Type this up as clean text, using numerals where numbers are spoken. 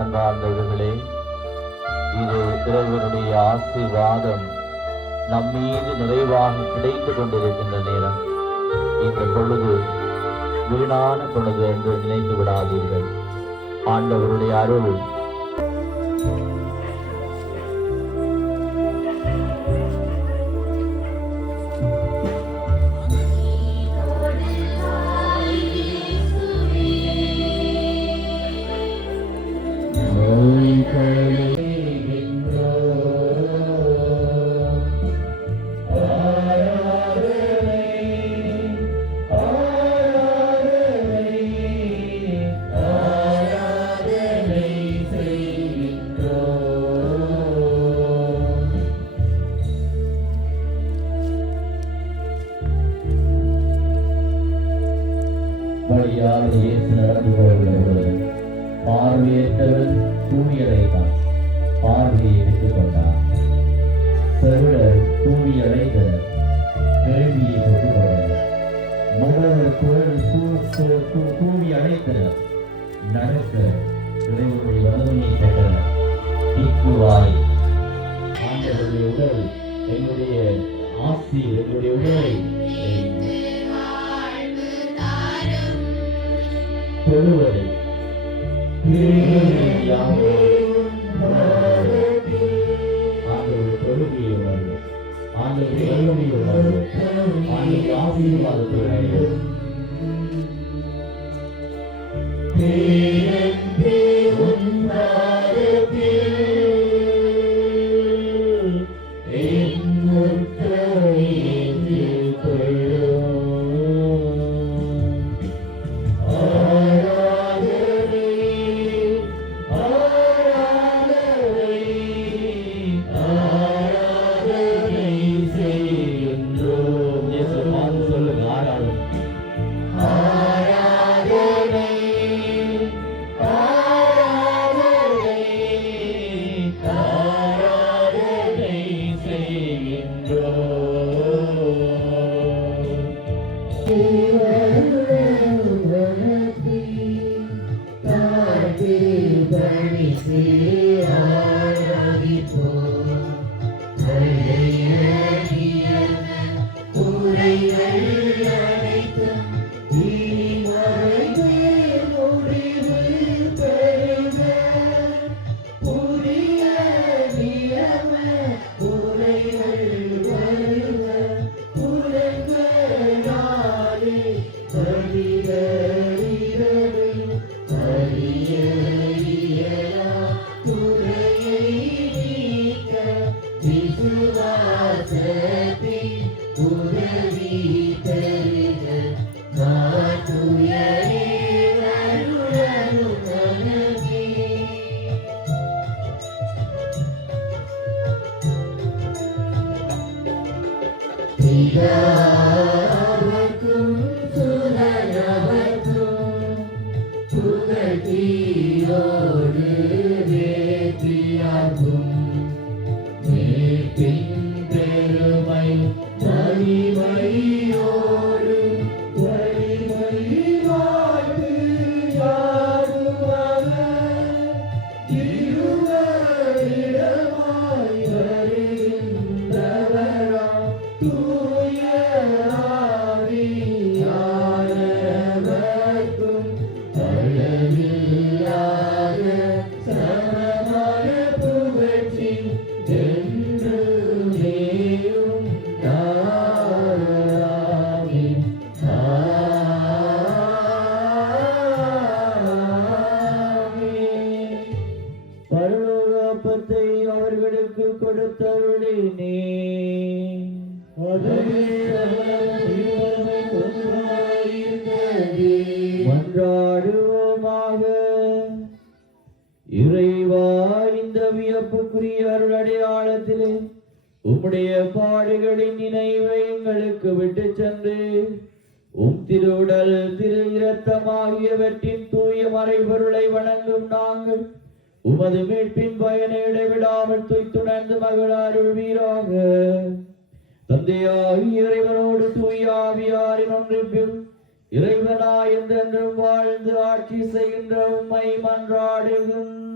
அன்பார்ந்தவர்களே, இது இறைவனுடைய ஆசீர்வாதம் நம்மீது நிறைவாக கிடைத்துக் கொண்டிருக்கின்ற நேரம். இந்த பொழுது வீணான பொழுது என்று நினைத்து விடாதீர்கள். ஆண்டவருடைய அருள் வழியாக இயேசு நடந்து போகிறது. பார்வையற்றவர் பூமியடைந்தான், பார்வையை பெற்றுக் கொண்டார். செவிடர் பூமியடைந்தனர், கேள்வியை பெற்றுக் கொண்டனர். முகவர் பூமி அடைத்தனர், நடக்க இறைவனுடைய வலிமையை பெற்றனர். தீக்குவாய் ஆண்டவருடைய உடல், எங்களுடைய ஆசி, எங்களுடைய உடலை பெறுவதை ஆண்டவர் தொழுகையை உணர்வு, ஆண்டவர் வல்லமையை உணர்வு, ஆண்டவர் ஆசீர்வாதத்தை உணர்வு. புகழ்ச்சியோடு அப்பத்தை அவர்களுக்கு கொடுத்தருளினே. மன்றாடுவோமாக. இறைவா, இந்த வியப்புக்குரிய அருளடையாளத்திலே உம்முடைய பாடுகளின் நினைவை எங்களுக்கு விட்டு சென்று திருவுடல் திரு இரத்தமாகியவற்றின் தூய மறைபொருளை வணங்கும் நாங்கள் உமது மீட்பின் பயனை இடைவிடாமல் துய்த்துணர்ந்து மகிழாருள்வீராக. தந்தையாகிய இறைவனோடு தூய ஆவியாரின் ஒன்றிப்பில் இறைவனாய் என்றென்றும் வாழ்ந்து ஆட்சி செய்கின்ற உம்மை மன்றாடுகின்றோம்.